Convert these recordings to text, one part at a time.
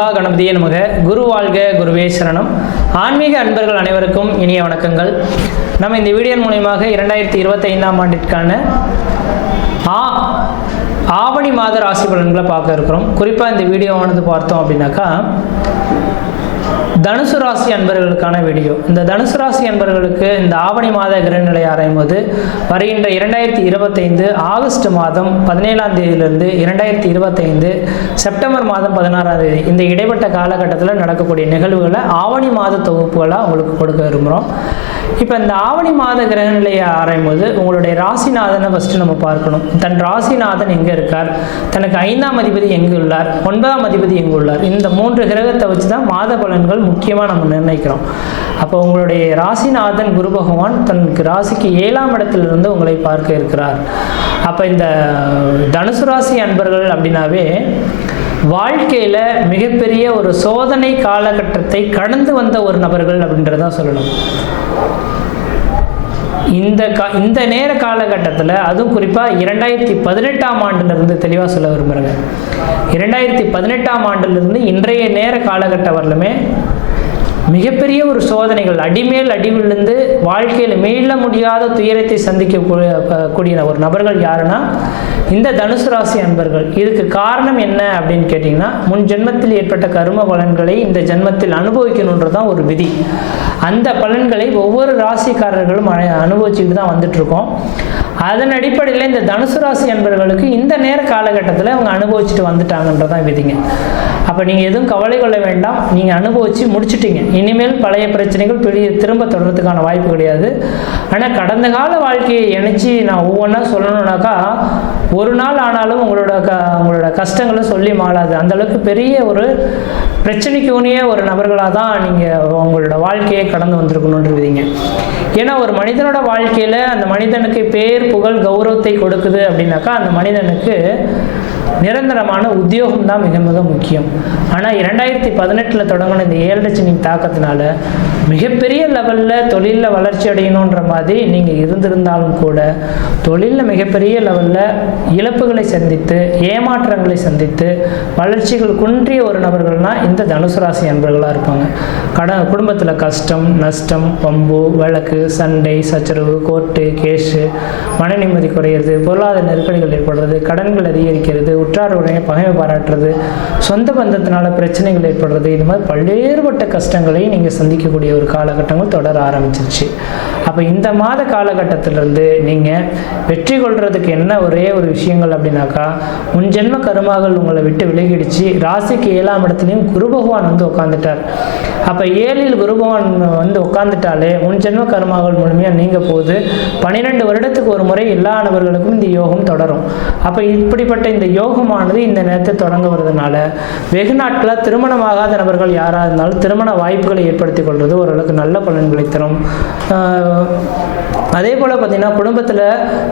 மகா கணபதியே நமக. குரு வாழ்க, குருவே சரணம். ஆன்மீக அன்பர்கள் அனைவருக்கும் இனிய வணக்கங்கள். நம்ம இந்த வீடியோ மூலமாக 2025ஆம் ஆண்டிற்கான ஆவணி மாத ராசி பலன்களை பார்க்க இருக்கிறோம். குறிப்பாக இந்த வீடியோவானது பார்த்தோம் அப்படின்னாக்கா தனுசு ராசி அன்பர்களுக்கான வீடியோ. இந்த தனுசு ராசி அன்பர்களுக்கு இந்த ஆவணி மாத கிரகநிலை ஆராயும் போது வருகின்ற 2025 ஆகஸ்ட் மாதம் 17ஆம் தேதியிலிருந்து 2025 செப்டம்பர் மாதம் 16ஆம் தேதி இந்த இடைப்பட்ட காலகட்டத்தில் நடக்கக்கூடிய நிகழ்வுகளை ஆவணி மாத தொகுப்புகளாக உங்களுக்கு கொடுக்க விரும்புகிறோம். இப்போ இந்த ஆவணி மாத கிரகநிலையை ஆராயும் போது உங்களுடைய ராசிநாதனை ஃபஸ்ட்டு நம்ம பார்க்கணும். தன் ராசிநாதன் எங்கே இருக்கார், தனக்கு 5ஆம் அதிபதி எங்கு உள்ளார், 9ஆம் அதிபதி எங்கு உள்ளார், இந்த 3 கிரகத்தை வச்சு தான் மாத பலன்கள் முக்கியமாக நம்ம நிர்ணயிக்கிறோம். அப்போ உங்களுடைய ராசிநாதன் குரு பகவான் தனக்கு ராசிக்கு 7ஆம் இடத்திலிருந்து உங்களை பார்க்க இருக்கிறார். அப்போ இந்த தனுசு ராசி அன்பர்கள் அப்படின்னாவே வாழ்க்கையில் மிகப்பெரிய ஒரு சோதனை காலகட்டத்தை கடந்து வந்த ஒரு நபர்கள் அப்படின்றதான் சொல்லணும். இந்த நேர காலகட்டத்தில் அதுவும் குறிப்பாக 2018ஆம் ஆண்டிலிருந்து தெளிவாக சொல்ல விரும்புகிறேங்க. 2018ஆம் ஆண்டிலிருந்து இன்றைய நேர காலகட்டம் வரலுமே மிகப்பெரிய ஒரு சோதனைகள், அடிமேல் அடி விழுந்து வாழ்க்கையில் மீள முடியாத துயரத்தை சந்திக்கக்கூடிய ஒரு நபர்கள் யாருன்னா இந்த தனுசு ராசி அன்பர்கள். இதுக்கு காரணம் என்ன அப்படின்னு கேட்டிங்கன்னா, முன் ஜென்மத்தில் ஏற்பட்ட கர்ம பலன்களை இந்த ஜென்மத்தில் அனுபவிக்கணுன்றதான் ஒரு விதி. அந்த பலன்களை ஒவ்வொரு ராசிக்காரர்களும் அனுபவிச்சுட்டு தான் வந்துட்டுருக்கோம். அதன் அடிப்படையில் இந்த தனுசு ராசி அன்பர்களுக்கு இந்த நேர காலகட்டத்தில் அவங்க அனுபவிச்சுட்டு வந்துட்டாங்கன்றதான் விதிங்க. அப்போ நீங்கள் எதுவும் கவலை கொள்ள வேண்டாம், நீங்கள் அனுபவித்து முடிச்சுட்டீங்க. இனிமேல் பழைய பிரச்சனைகள் திரும்ப தொடர்றதுக்கான வாய்ப்பு கிடையாது. ஆனால் கடந்த கால வாழ்க்கையை இணைச்சி நான் ஒவ்வொன்றா சொல்லணுன்னாக்கா ஒரு நாள் ஆனாலும் உங்களோட கஷ்டங்களை சொல்லி மாளாது. அந்தளவுக்கு பெரிய ஒரு பிரச்சனைக்கு உனிய ஒரு நபர்களாக தான் நீங்கள் உங்களோட வாழ்க்கையை கடந்து வந்திருக்கணுன்ற விதிங்க. ஏன்னா ஒரு மனிதனோட வாழ்க்கையில் அந்த மனிதனுக்கு பேர், புகழ், கௌரவத்தை கொடுக்குது அப்படின்னாக்கா அந்த மனிதனுக்கு நிரந்தரமான உத்தியோகம் தான் மிக மிக முக்கியம். ஆனால் 2018 தொடங்கின இந்த 7 சனி தாக்கத்தினால மிகப்பெரிய லெவலில் தொழிலில் வளர்ச்சி அடையணுன்ற மாதிரி நீங்கள் இருந்திருந்தாலும் கூட தொழிலில் மிகப்பெரிய லெவலில் இழப்புகளை சந்தித்து, ஏமாற்றங்களை சந்தித்து, வளர்ச்சிகள் குன்றிய ஒரு நபர்கள்னால் இந்த தனுசு ராசி அன்பர்களாக இருப்பாங்க. குடும்பத்தில் கஷ்டம், நஷ்டம், பம்பு, வழக்கு, சண்டை, சச்சரவு, கோர்ட்டு கேஸு, மன நிம்மதி குறையிறது, பொருளாதார நெருக்கடிகள் ஏற்படுறது, கடன்கள் அதிகரிக்கிறது, உற்றாருடைய பகைமை பாராட்டுறது, சொந்த பந்தத்தினால பிரச்சனைகள் ஏற்படுறது, இது மாதிரி பல்வேறுபட்ட கஷ்டங்களை நீங்கள் சந்திக்கக்கூடிய ஒரு காலகட்டங்கள் தொடர ஆரம்பிச்சிருச்சு. அப்போ இந்த மாத காலகட்டத்திலிருந்து நீங்கள் வெற்றி கொள்றதுக்கு என்ன ஒரே ஒரு விஷயங்கள் அப்படின்னாக்கா, முன் ஜென்ம கருமாகள் உங்களை விட்டு விலகிடுச்சு. ராசிக்கு 7ஆம் இடத்துலையும் குரு பகவான் வந்து உட்காந்துட்டார். அப்போ 7இல் குரு பகவான் வந்து உட்காந்துட்டாலே முன் ஜென்ம கருமாகள் முழுமையாக நீங்க போகுது. 12 வருடத்துக்கு ஒரு முறை எல்லா நபர்களுக்கும் இந்த யோகம் தொடரும். அப்போ இப்படிப்பட்ட இந்த யோகமானது இந்த நேரத்தை தொடங்க வருதுனால வெகு நாட்களாக திருமணமாகாத நபர்கள் யாராக இருந்தாலும் திருமண வாய்ப்புகளை ஏற்படுத்தி கொள்வது ஓரளவுக்கு நல்ல பலன்களை தரும். அதே போல் பார்த்திங்கன்னா குடும்பத்தில்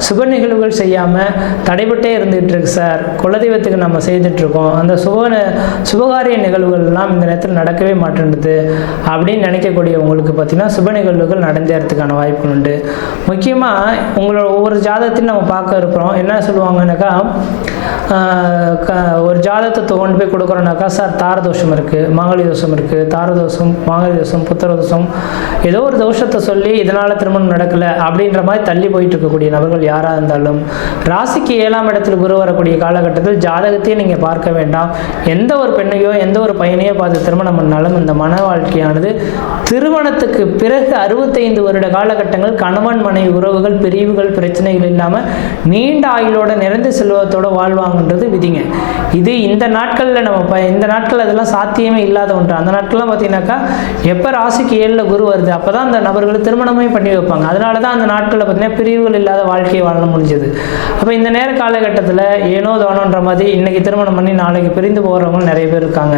சுப நிகழ்வுகள் செய்யாமல் தடைபட்டே இருந்துகிட்டு இருக்கு சார், குலதெய்வத்துக்கு நம்ம செய்துட்ருக்கோம், அந்த சுபகாரிய நிகழ்வுகள்லாம் இந்த நேரத்தில் நடக்கவே மாட்டேன்றது அப்படின்னு நினைக்கக்கூடிய உங்களுக்கு பார்த்திங்கன்னா சுப நிகழ்வுகள் நடந்தேறதுக்கான வாய்ப்புகள் உண்டு. முக்கியமாக உங்களோட ஒவ்வொரு ஜாதகத்தையும் நம்ம பார்க்க இருக்கிறோம். என்ன சொல்லுவாங்கன்னாக்கா, ஒரு ஜாதகத்தை கொண்டு போய் கொடுக்குறோன்னாக்கா, சார் தாரதோஷம் இருக்குது, மாங்கலி தோஷம் இருக்குது, தாரதோஷம், மாங்கலி தோஷம், புத்திரதோஷம், ஏதோ ஒரு தோஷத்தை சொல்லி இதனால் திருமணம் நடக்கலை அப்படின்ற மாதிரி தள்ளி போயிட்டு இருக்கக்கூடிய நபர்கள் யாராக இருந்தாலும் ராசிக்கு 7ஆம் இடத்துல குரு வரக்கூடிய காலகட்டத்தில் ஜாதகத்தையே நீங்கள் பார்க்க வேண்டாம். எந்த ஒரு பெண்ணையோ எந்த ஒரு பையனையோ பார்த்து திருமணம் பண்ணாலும் இந்த மன வாழ்க்கையானது திருமணத்துக்கு பிறகு 65 வருட காலகட்டங்கள் கணவன் மனைவி உறவுகள், பிரிவுகள், பிரச்சனைகள் இல்லாமல் நீண்ட ஆயுளோட நிறைந்த செல்வத்தோட வாழ்வாங்கன்றது விதிங்க. இது இந்த நாட்களில் இந்த நாட்கள் அதெல்லாம் சாத்தியமே இல்லாத ஒன்று. அந்த நாட்கள்லாம் பார்த்தீங்கன்னாக்கா எப்போ ராசிக்கு 7ல் குரு வருது அப்போ தான் அந்த நபர்கள் திருமணமே பண்ணி வைப்பாங்க. அதனால தான் அந்த நாட்களில் பார்த்தீங்கன்னா பிரிவுகள் இல்லாத வாழ்க்கையை வாழ முடிஞ்சது. அப்போ இந்த நேர காலகட்டத்தில் ஏனோ தோணுன்ற மாதிரி இன்றைக்கி திருமணம் பண்ணி நாளைக்கு பிரிந்து போகிறவங்க நிறைய பேர் இருக்காங்க.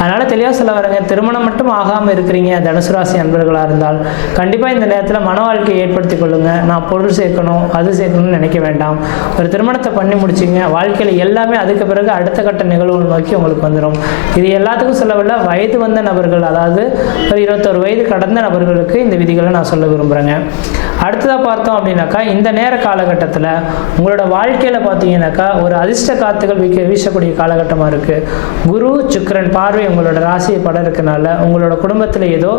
அதனால் தெளிவாக சொல்ல வரேங்க, திருமணம் மட்டும் ஆகாமல் இருக்கிறீங்க தனுசு ராசி அன்பர்களாக இருந்தால் கண்டிப்பாக இந்த நேரத்தில் மன வாழ்க்கையை ஏற்படுத்தி கொள்ளுங்கள். நான் பொருள் சேர்க்கணும், அது சேர்க்கணும்னு நினைக்க வேண்டாம். ஒரு திருமணத்தை பண்ணி முடிச்சிங்க, வாழ்க்கையில் எல்லாமே அதுக்கு பிறகு அடுத்த கட்ட நிகழ்வுகள் நோக்கி உங்களுக்கு வந்துடும். இது எல்லாத்துக்கும் சொல்லவில்லை, வயது வந்த நபர்கள், அதாவது ஒரு 21 வயது கடந்த நபர்களுக்கு இந்த விதிகளை நான் சொல்ல விரும்புகிறேங்க. சொல்கிறாங்க. அடுத்ததாக பார்த்தோம் அப்படின்னாக்கா இந்த நேர காலகட்டத்தில் உங்களோட வாழ்க்கையில் பார்த்தீங்கன்னாக்கா ஒரு அதிர்ஷ்ட காத்துகள் வீசக்கூடிய காலகட்டமாக இருக்குது. குரு சுக்கிரன் பார்வை உங்களோட ராசியை பட இருக்கனால உங்களோட குடும்பத்தில் ஏதோ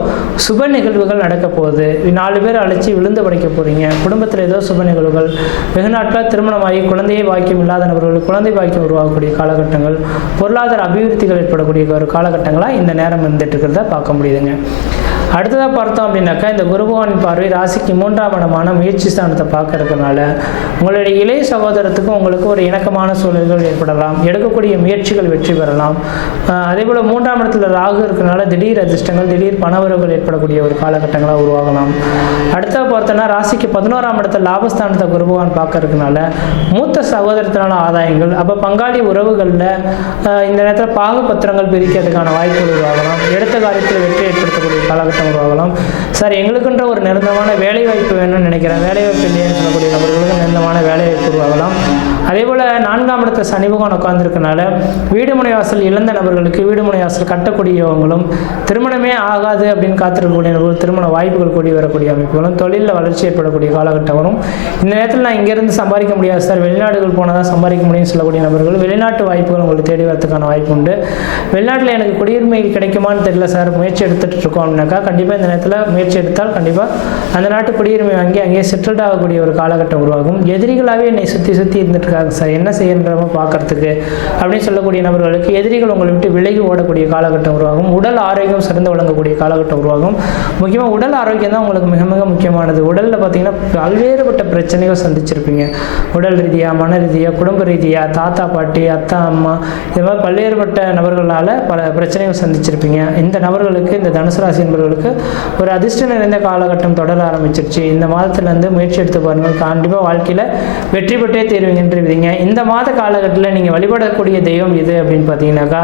சுப நிகழ்வுகள் நடக்க போகுது. 4 பேர் அழைச்சி விழுந்து படைக்க போகிறீங்க. குடும்பத்தில் ஏதோ சுப நிகழ்வுகள், வெகு நாட்களாக திருமணமாகி குழந்தையை பாக்கியம் இல்லாத நபர்கள் குழந்தை பாக்கியம் உருவாகக்கூடிய காலகட்டங்கள், பொருளாதார அபிவிருத்திகள் ஏற்படக்கூடிய ஒரு காலகட்டங்களாக இந்த நேரம் இருந்துட்டு இருக்கிறத பார்க்க முடியுதுங்க. அடுத்ததாக பார்த்தோம் அப்படின்னாக்கா இந்த குரு பகவானின் பார்வை ராசிக்கு 3ஆம் இடமான முயற்சி ஸ்தானத்தை பார்க்க இருக்கிறனால உங்களுடைய இளைய சகோதரத்துக்கும் உங்களுக்கு ஒரு இணக்கமான சூழல்கள் ஏற்படலாம். எடுக்கக்கூடிய முயற்சிகள் வெற்றி பெறலாம். அதே போல் 3ஆம் இடத்துல ராகு இருக்கிறனால திடீர் அதிர்ஷ்டங்கள், திடீர் பணவரவுகள் ஏற்படக்கூடிய ஒரு காலகட்டங்களாக உருவாகலாம். அடுத்ததாக பார்த்தோன்னா ராசிக்கு 11ஆம் இடத்துல லாபஸ்தானத்தை குரு பகவான் பார்க்க இருக்கனால மூத்த சகோதரத்தினால ஆதாயங்கள், அப்போ பங்காளி உறவுகளில் இந்த நேரத்தில் பாகுபத்திரங்கள் பிரிக்கிறதுக்கான வாய்ப்புகள் உருவாகலாம். எடுத்த காரியத்தில் வெற்றி ஏற்படுத்தக்கூடிய காலகட்டம் உருவாகலாம். சார் எங்களுக்குன்ற ஒரு நிரந்தரமான வேலை வாய்ப்பு வேணும்னு நினைக்கிறேன், வேலை வாய்ப்பு இல்லைன்னு சொல்லக்கூடிய நபர்களுக்கு நிரந்தரமான வேலை வாய்ப்பு உருவாகலாம். அதே போல் 4ஆம் இடத்துல சனி பகவான் உட்கார்ந்துருக்கனால வீடு முனை வாசல் இழந்த நபர்களுக்கு வீடு முனை வாசல் கட்டக்கூடியவங்களும், திருமணமே ஆகாது அப்படின்னு காத்திருக்கக்கூடிய நபர்கள் திருமண வாய்ப்புகள் கூடி வரக்கூடிய அமைப்புகளும், தொழிலில் வளர்ச்சி ஏற்படக்கூடிய காலகட்டம் வரும். இந்த நேரத்தில் நான் இங்கேருந்து சம்பாதிக்க முடியாது சார், வெளிநாடுகள் போனால் தான் சம்பாதிக்க முடியும்னு சொல்லக்கூடிய நபர்கள் வெளிநாட்டு வாய்ப்புகள் உங்களுக்கு தேடி வரதுக்கான வாய்ப்பு உண்டு. வெளிநாட்டில் எனக்கு குடியுரிமை கிடைக்குமான்னு தெரியல சார், முயற்சி எடுத்துகிட்டு இருக்கோம் அப்படின்னாக்கா கண்டிப்பாக இந்த நேரத்தில் முயற்சி எடுத்தால் கண்டிப்பாக அந்த நாட்டு குடியுரிமை வாங்கி அங்கேயே செட்டில்ட் ஆகக்கூடிய ஒரு காலகட்டம் உருவாகும். எதிரிகளாகவே என்னை சுற்றி இருந்துட்டு இருக்காங்க சார், என்ன செய்யணுன்றமோ பார்க்கறதுக்கு அப்படின்னு சொல்லக்கூடிய நபர்களுக்கு எதிரிகள் உங்களை விட்டு விலகி ஓடக்கூடிய காலகட்டம் உருவாகும். உடல் ஆரோக்கியம் சிறந்து வழங்கக்கூடிய காலகட்டம் உருவாகும். முக்கியமாக உடல் ஆரோக்கியம் தான் உங்களுக்கு மிக மிக முக்கியமானது. உடலில் பார்த்தீங்கன்னா பல்வேறுபட்ட பிரச்சனைகள் சந்திச்சிருப்பீங்க. உடல் ரீதியாக, மன ரீதியாக, குடும்ப ரீதியாக, தாத்தா பாட்டி, அத்தா அம்மா, இது மாதிரி பல்வேறுபட்ட நபர்களால் பல பிரச்சனைகள் சந்திச்சிருப்பீங்க. இந்த நபர்களுக்கு, இந்த தனுசு ராசி நபர்களுக்கு ஒரு அதிர்ஷ்டம் நிறைந்த காலகட்டம் தொடர ஆரம்பிச்சிருச்சு. இந்த மாதத்துலேருந்து முயற்சி எடுத்து பாருங்கள், கண்டிப்பாக வாழ்க்கையில் வெற்றி பெற்றே தேர்வுங்கன்றீங்க. இந்த மாத காலகட்டத்தில் நீங்கள் வழிபடக்கூடிய தெய்வம் எது அப்படின்னு பார்த்தீங்கன்னாக்கா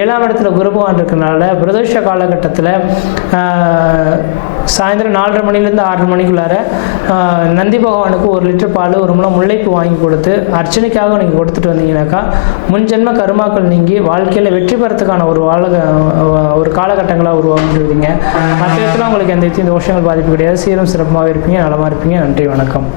7ஆம் இடத்துல குரு பகவான் இருக்கிறனால பிரதோஷ காலகட்டத்தில் சாயந்தரம் 4:30 மணிலேருந்து 6 மணிக்குள்ளார நந்தி பகவானுக்கு 1 லிட்டர் பால், 1 முழம் முல்லைப்பூ வாங்கி கொடுத்து அர்ச்சனைக்காக நீங்கள் கொடுத்துட்டு வந்தீங்கன்னாக்கா முன்ஜென்ம கருமாக்கள் நீங்கி வாழ்க்கையில் வெற்றி பெறத்துக்கான ஒரு காலகட்டங்களாக உருவாகிடுவீங்க. மற்ற இடத்துல உங்களுக்கு எந்த விதத்தையும் தோஷங்கள் பாதிப்பு கிடையாது. சீரும் சிறப்பாக இருப்பீங்க, நலமாக இருப்பீங்க. நன்றி, வணக்கம்.